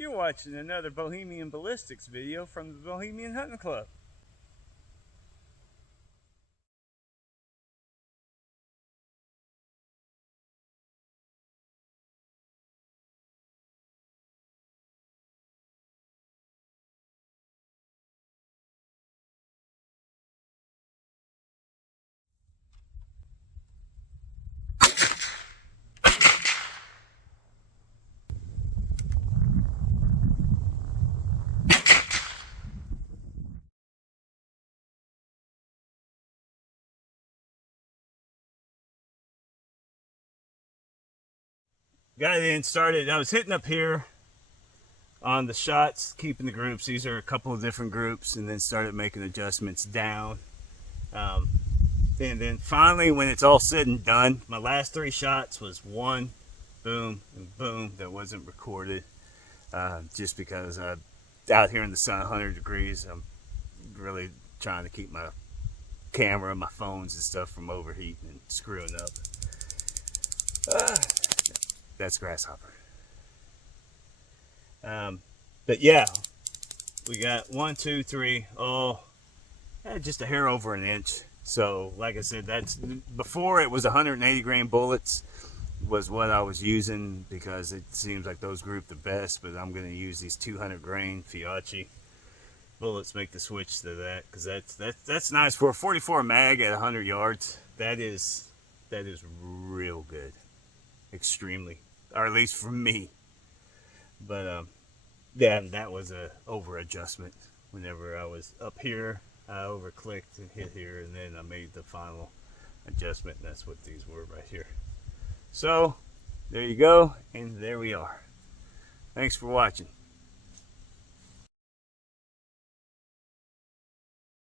You're watching another Bohemian ballistics video from the Bohemian Hunting Club. Got in, started. I was hitting up here on the shots, keeping the groups. These are a couple of different groups, and then started making adjustments down. And then finally, when it's all said and done, my last 3 shots was one, boom, and boom. That wasn't recorded just because out here in the sun, 100 degrees. I'm really trying to keep my camera, my phones and stuff from overheating and screwing up. That's grasshopper. But yeah, we got 1, 2, 3, just a hair over an inch. So like I said, that's before it was 180 grain bullets was what I was using, because it seems like those group the best, but I'm going to use these 200 grain Fiocchi bullets, make the switch to that, because that's nice for a 44 mag at 100 yards. That is real good, extremely, or at least for me. But yeah, that was a over adjustment. Whenever I was up here, I over clicked and hit here, and then I made the final adjustment, and that's what these were right here. So there you go, and there we are. Thanks for watching.